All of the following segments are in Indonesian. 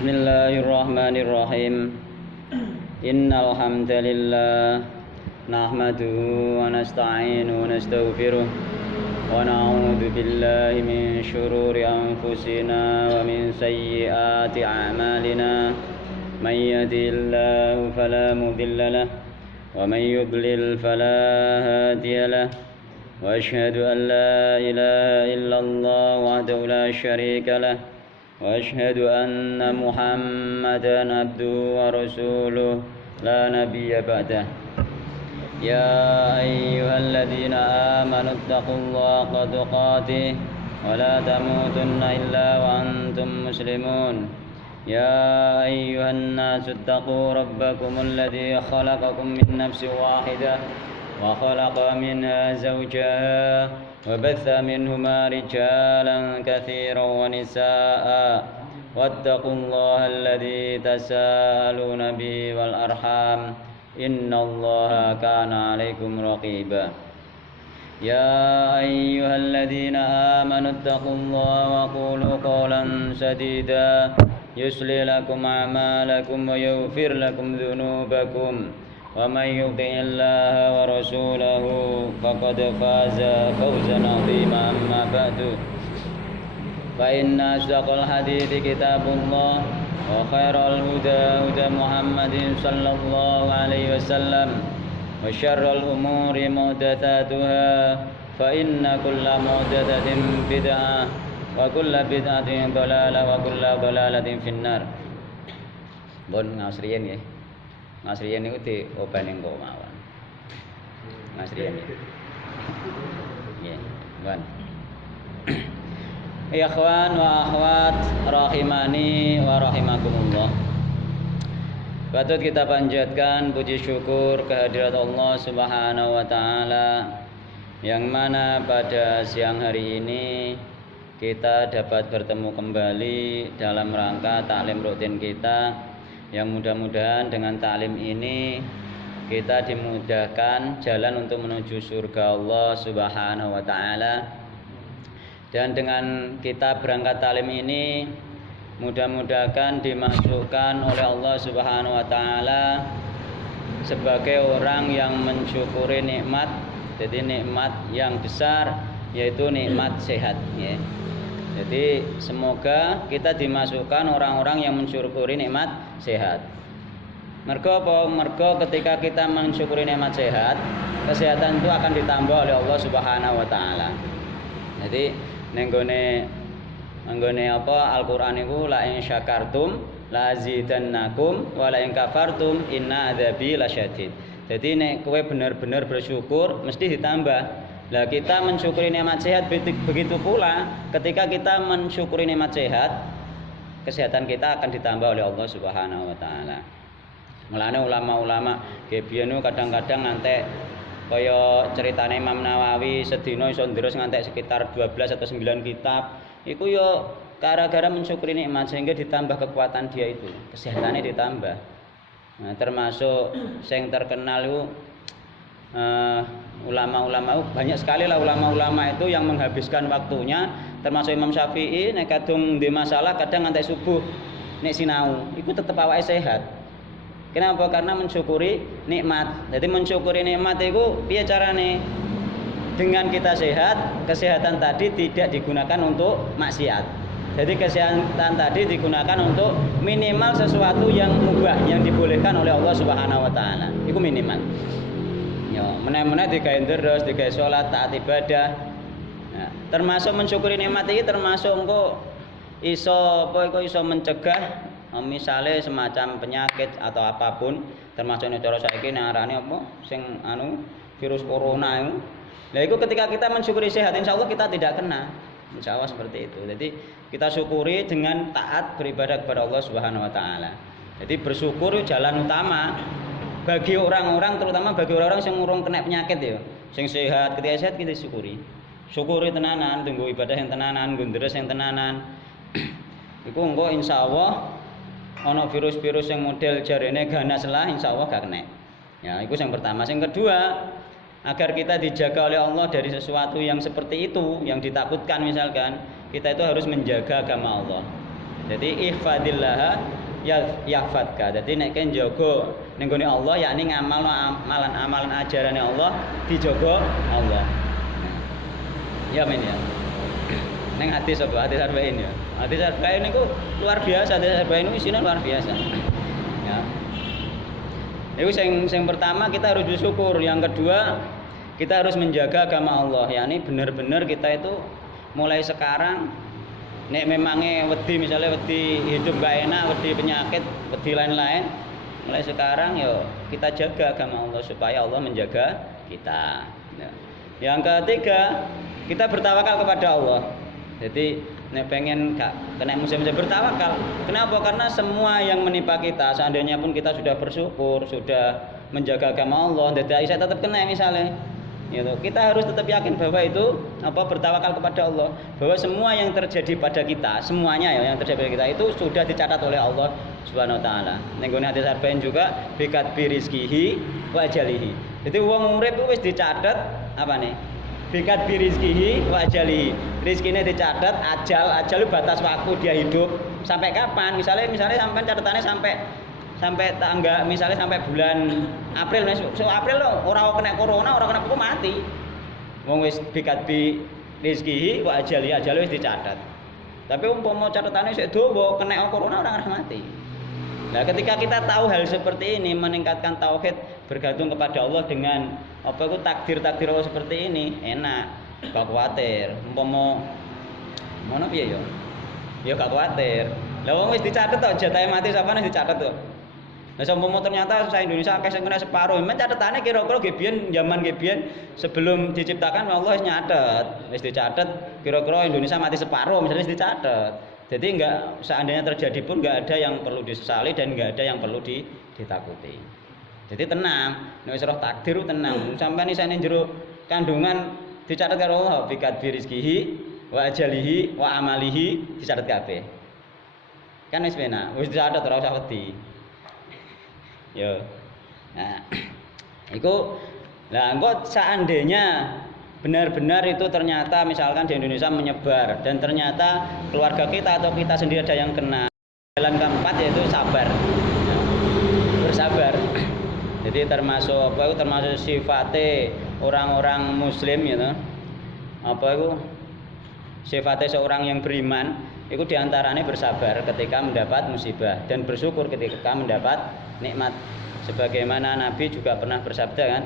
Bismillahirrahmanirrahim. Innal hamdalillah nahmaduhu wa nasta'inuhu wa nastaghfiruh wa na'udzu billahi min shururi anfusina wa min sayyiati a'malina. May yahdihillahu fala mudilla lahu wa may yudlil fala hadiya lahu. Wa asyhadu an la ilaha illallah wahdahu la syarika lahu wa asyhadu anna Muhammadan abduhu wa rasuluh la nabiyya ba'dah. Ya ayyuhalladzina amanu taqullaha haqqa tuqatih wa la tamutunna illa wa antum muslimun. Ya ayyuhan nasu taqu rabbakumul ladzi khalaqakum min nafsin wahidah wa khalaqa minha zawjaha wa batha minhuma rijalan katsiran wa nisaa'a wattaqullaha alladzi tasaaluna bihi wal arham innallaha kana 'alaikum raqiba. Ya ayyuhalladzina amanu taqullaha wa qulu qawlan sadida yuslih lakum a'malakum wa yaghfir lakum dhunubakum wa may yuti'illaha wa rasulahu faqad faza fawzan 'azima. Amma ba'du, fa inna asdaqal hadithi kitabullah wa khairal huda huda Muhammadin sallallahu alaihi wasallam wa syarrul umuri muhdatsatuha fa inna kulla muhdatsatin bid'ah wa kulla bid'atin dhalalah wa kulla dhalalatin finnar. Bon ngasriyen nggih. Ngasriyen niku diopeni engko mawon. Ngasriyen iki. Nggih, bon. Ya ikhwan wa akhwat rahimani wa rahimakumullah. Patut kita panjatkan puji syukur kehadirat Allah Subhanahu wa taala yang mana pada siang hari ini kita dapat bertemu kembali dalam rangka taklim rutin kita, yang mudah-mudahan dengan taklim ini kita dimudahkan jalan untuk menuju surga Allah Subhanahu wa taala. Dan dengan kita berangkat taklim ini mudah-mudahan dimasukkan oleh Allah Subhanahu wa taala sebagai orang yang mensyukuri nikmat. Jadi nikmat yang besar yaitu nikmat sehat ya. Jadi semoga kita dimasukkan orang-orang yang mensyukuri nikmat sehat. Mergo apa? Mergo ketika kita mensyukuri nikmat sehat, kesehatan itu akan ditambah oleh Allah Subhanahu wa taala. Jadi nenggone apa Al-Qur'an iku la in syakartum la azidannakum wa la in kafartum inna adzabi lasyadid. Jadi nek kowe benar-benar bersyukur mesti ditambah. Lah kita mensyukuri nikmat sehat begitu pula ketika kita mensyukuri nikmat sehat, kesehatan kita akan ditambah oleh Allah Subhanahu wa taala. Mulane ulama-ulama biyen kadang-kadang ngantek kaya ceritane Imam Nawawi sedina iso ndres ngantek sekitar 12 atau 9 kitab. Iku yo gara-gara mensyukuri nikmat sehingga ditambah kekuatan dia itu, kesehatannya ditambah. Nah, termasuk yang terkenal itu ulama-ulama banyak sekali lah ulama-ulama itu yang menghabiskan waktunya, termasuk Imam Syafi'i nek kadung ndek masalah kadang ngantek subuh nek sinau iku tetep awake sehat. Kenapa? Karena mensyukuri nikmat. Jadi mensyukuri nikmat itu piye carane? Dengan kita sehat, kesehatan tadi tidak digunakan untuk maksiat. Jadi kesehatan tadi digunakan untuk minimal sesuatu yang mubah yang dibolehkan oleh Allah Subhanahu wa taala. Iku minimal. Ya, meneh-meneh digawe terus, digawe salat, taat ibadah. Nah, termasuk mensyukuri nikmat iki termasuk engko iso mencegah misalnya semacam penyakit atau apapun, termasuk nek cara saiki nek arane apa sing virus corona itu. Lah itu ketika kita mensyukuri sehat insyaallah kita tidak kena. Insyaallah seperti itu. Jadi kita syukuri dengan taat beribadah kepada Allah Subhanahu wa taala. Jadi bersyukur jalan utama bagi orang-orang, terutama bagi orang-orang yang urung kena penyakit ya, sing sehat. Ketika sehat kita syukuri tenanan, tunggu ibadah yang tenanan, gondres yang tenanan. Iku engko insyaallah ana virus-virus yang model jarene ganas lah insyaallah gak kena. Ya, itu yang pertama. Yang kedua, agar kita dijaga oleh Allah dari sesuatu yang seperti itu, yang ditakutkan misalkan, kita itu harus menjaga agama Allah. Jadi ihfadillah yahfadka. Jadi nek kowe njaga ning gone Allah yakni ngamalno amalan ajarane Allah dijaga Allah. Ya men ya. Ning hadis apa? Hadis arba'in ya. Hadis arba'in niku luar biasa, hadis arba'in niku isine luar biasa. Ya. Itu yang pertama kita harus bersyukur, yang kedua kita harus menjaga agama Allah, yakni benar-benar kita itu mulai sekarang nek memangnya wedi misalnya wedi hidup gak enak, wedi penyakit, wedi lain-lain, mulai sekarang yo kita jaga agama Allah supaya Allah menjaga kita. Ya. Yang ketiga kita bertawakal kepada Allah. Jadi nek pengen gak kena musim-musim bertawakal. Kenapa? Karena semua yang menimpa kita, seandainya pun kita sudah bersyukur, sudah menjaga agama Allah, jadi saya tetap kena misalnya. Gitu. Kita harus tetap yakin bahwa itu bertawakal kepada Allah, bahwa semua yang terjadi pada kita, semuanya ya yang terjadi pada kita itu sudah dicatat oleh Allah Subhanahu wa taala. Ning gone hadis arba'in juga bikat birizkihi wa ajalihi. Jadi wong urip wis dicatat apa nih? Bikat birizkihi wa ajalihi. Rizkine dicatat, ajal batas waktu dia hidup sampai kapan? Misalnya sampai catatannya sampai tangga misalnya sampai bulan April, April lo orang kena corona, orang kena mati. Wong wis bikat bi rizkihi wa ajali wis dicatat. Tapi umpama catatannya sik dawa kena corona orang akan mati. Nah, ketika kita tahu hal seperti ini, meningkatkan tauhid bergantung kepada Allah dengan takdir Allah seperti ini, enak, gak khawatir. Umpama ngono piye ya? Ya gak khawatir. Lah wong wis dicatet tok jatahe mati sapane dicatet tok. Nah, umpama ternyata saya Indonesia akeh sing kena separuh, men catetane kira-kira gebiyen zaman gebiyen sebelum diciptakan Allah wis nyatet, wis dicatet kira-kira Indonesia mati separuh misalnya wis dicatet. Jadi seandainya terjadi pun enggak ada yang perlu disesali dan enggak ada yang perlu ditakuti. Jadi tenang, nek wis roh takdir tenang. Sampeyan isane jero kandungan dicatet karo Allah bikat birizkihi wa ajalihi wa amalihi dicatet kabeh. Kan wis penak, wis dicatet ora usah wedi. Yo. Nah, iku lah engko seandainya benar-benar itu ternyata misalkan di Indonesia menyebar dan ternyata keluarga kita atau kita sendiri ada yang kena, jalan keempat yaitu sabar, bersabar. Jadi termasuk sifatnya orang-orang Muslim gitu, sifatnya seorang yang beriman itu diantaranya bersabar ketika mendapat musibah dan bersyukur ketika mendapat nikmat. Sebagaimana Nabi juga pernah bersabda kan,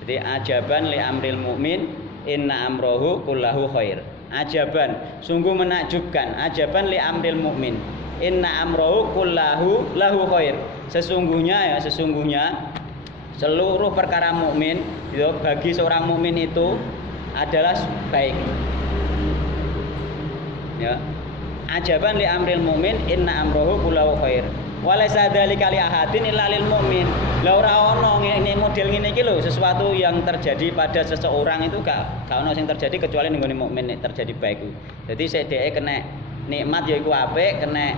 jadi ajaban li amril mu'min inna amrohu kullahu khair. Ajaban, sungguh menakjubkan. Ajaban li amril mu'min inna amrohu kullahu lahu khair. Sesungguhnya seluruh perkara mukmin itu bagi seorang mukmin itu adalah baik. Ya. Ajaban li amril mu'min inna amrohu kullahu khair. Walaysa dzalika li ahadin illa lil mu'min. Lah ora ono ngene model ngene iki lho, sesuatu yang terjadi pada seseorang itu gak ono sing terjadi kecuali ning gone mukmin nek terjadi baik. Jadi sik dhek kena nikmat ya iku apik, kena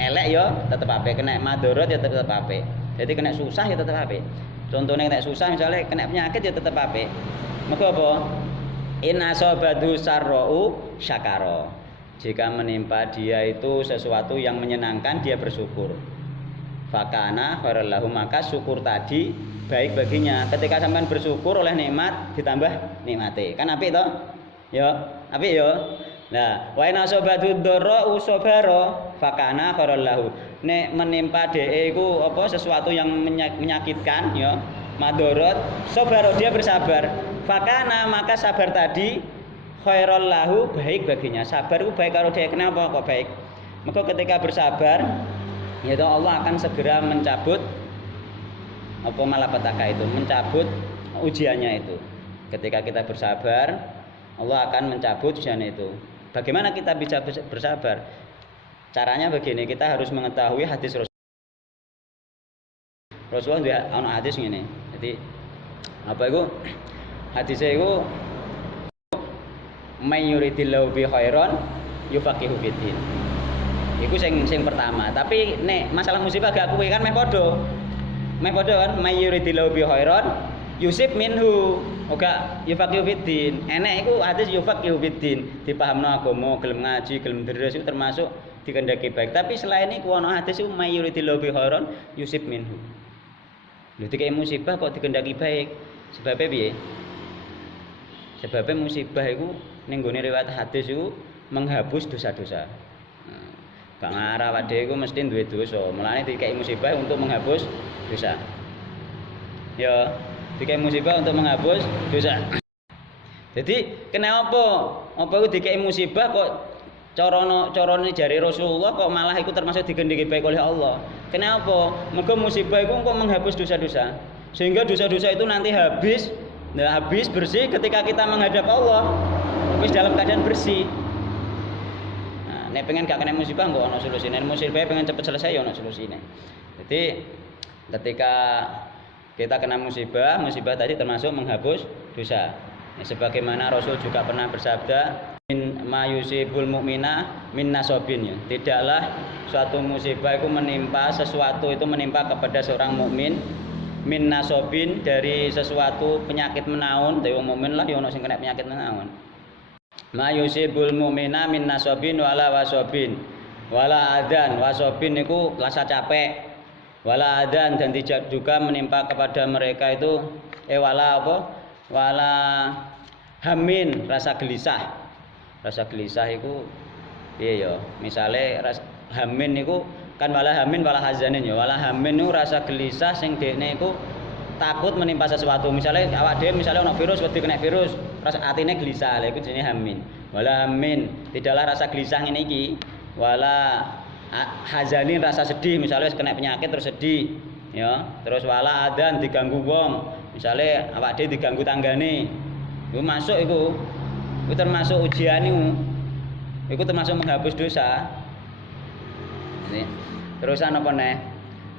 elek ya tetep apik, kena madharat ya tetep apik. Jadi kena susah ya tetep apik. Contohnya kena susah misalnya kena penyakit ya tetep apik. Mergo apa? In asobadu sarra'u syakara. Jika menimpa dia itu sesuatu yang menyenangkan, dia bersyukur. Fakana khairal lahu, maka syukur tadi baik baginya. Ketika sampean bersyukur oleh nikmat ditambah nikmate. Kan apik to? Ya, apik ya. Nah, wa in asobadu dharra usabara fakana khairal lahu. Nek menimpa dhek iku sesuatu yang menyakitkan ya, madharat, sabar dia bersabar. Fakana maka sabar tadi khairal lahu baik baginya. Sabar itu baik karo dhek. Kenapa kok baik? Maka ketika bersabar yaitu Allah akan segera mencabut malapetaka itu, mencabut ujiannya itu. Ketika kita bersabar, Allah akan mencabut ujiannya itu. Bagaimana kita bisa bersabar? Caranya begini, kita harus mengetahui hadis Rasulullah dia ana hadis ngene. Jadi hadisnya itu may yuridillahu bi khairan yufaqihu fiddin. Iku sing pertama. Tapi nek masalah musibah gak kuwi kan meh padha. Meh padha kan may yuridillahu bi khairan yusib minhu. Oga yufaqihu fiddin. Enek iku hadis yufaqihu fiddin, dipahamno agama, gelem ngaji, gelem deres itu termasuk dikendaki baik. Tapi selain iku ana hadis iku mayuridillahu bi khairan yusib minhu. Lho dikai musibah kok dikendaki baik. Sebabnya piye? Sebabnya musibah iku ning gone riwayat hadis iku menghapus dosa-dosa. Gak ngarah awake dhewe iku mesti duwe dosa. Mulane dikai musibah untuk menghapus dosa. Ya, dikai musibah untuk menghapus dosa. Jadi kenapa? Apa iku dikai musibah kok carane jari Rasulullah kok malah iku termasuk digendheki baik oleh Allah. Kenapa? Mergo musibah iku kok menghapus dosa-dosa. Sehingga dosa-dosa itu nanti habis bersih ketika kita menghadap Allah. Wis dalam keadaan bersih. Nah, nek pengen gak kena musibah kok ana solusine. Musibah pengen cepet selesai ya ana solusine. Jadi ketika kita kena musibah tadi termasuk menghapus dosa. Sebagaimana Rasul juga pernah bersabda, min mayusibul mu'mina min nasobin, ya. Tidaklah suatu musibah itu menimpa kepada seorang mukmin min nasobin, dari sesuatu penyakit menaun. Dewa mukmin lah yang sing kena penyakit menaun. Mayusibul mu'mina min nasobin wala wasobin wala adan. Wasobin itu rasa capek, wala adan, dan tidak juga menimpa kepada mereka itu wala hamin, rasa gelisah. Rasa gelisah itu piye ya? Misale hamin niku kan wala hamin wala hazanin ya. Wala hamin niku rasa gelisah sing dekne iku takut menimpa sesuatu. Misale awak dhewe misale ana virus, wedi kena virus, rasa atine gelisah. Lha iku jenenge hamin. Wala hamin, tidaklah rasa gelisah ngene iki. Wala hazanin, rasa sedih, misale kena penyakit terus sedih ya. Terus wala adan, diganggu wong. Misale awak dhewe diganggu tanggane. Iku masuk iku termasuk ujian iku termasuk menghapus dosa. Ini terusan apa neh?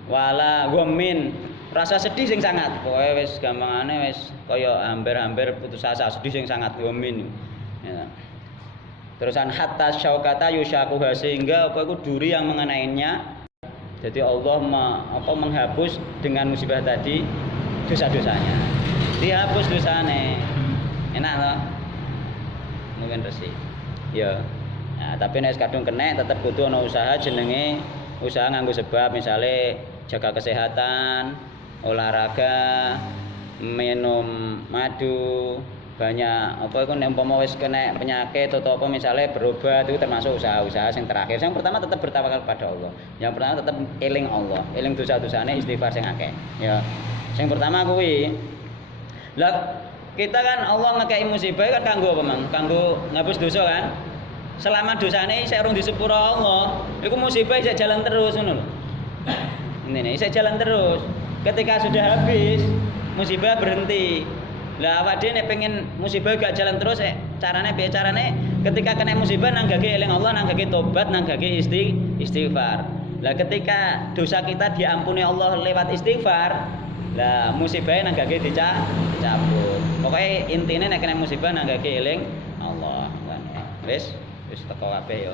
Wala ghamin, rasa sedih sing sangat. Pokoke wis gampangane wis kaya hampir putus asa, sedih sing sangat ghamin. Ya. Terusan hatta syaukata yusyakuha, sehingga apa iku duri yang mengenainya. Jadi Allah menghapus dengan musibah tadi dosa-dosanya. Dihapus dosane. Enak loh, mungkin resik ya. Nah, tapi nek kadung kena tetap butuh ana usaha, jenenge usaha nganggo sebab. Misalnya jaga kesehatan, olahraga, minum madu banyak, apa iku nek umpama wis kena penyakit atau apa misalnya berobat, itu termasuk usaha-usaha yang terakhir. Yang pertama tetap bertawakal kepada Allah. Yang pertama tetap eling Allah, eling dosa-dosane, istighfar sing akeh ya. Yang pertama kuwi lah, kita kan Allah ngekei musibah kan kanggo apa mang? Kanggo ngapus dosa kan? Selama dosane isih urung disepuro Allah, iku musibah isih jalan terus ngono lho. Ini isih jalan terus. Ketika sudah habis, musibah berhenti. Lah awak dhewe nek pengen musibah gak jalan terus, carane piye? Carane ketika kena musibah nanggake eling Allah, nanggake tobat, nanggake istighfar. Lah ketika dosa kita diampuni Allah lewat istighfar, lah musibahnya nanggake dicabut. Pokoknya intinya nek kena musibah nanggake eling Allah. Wis teko kabeh ya.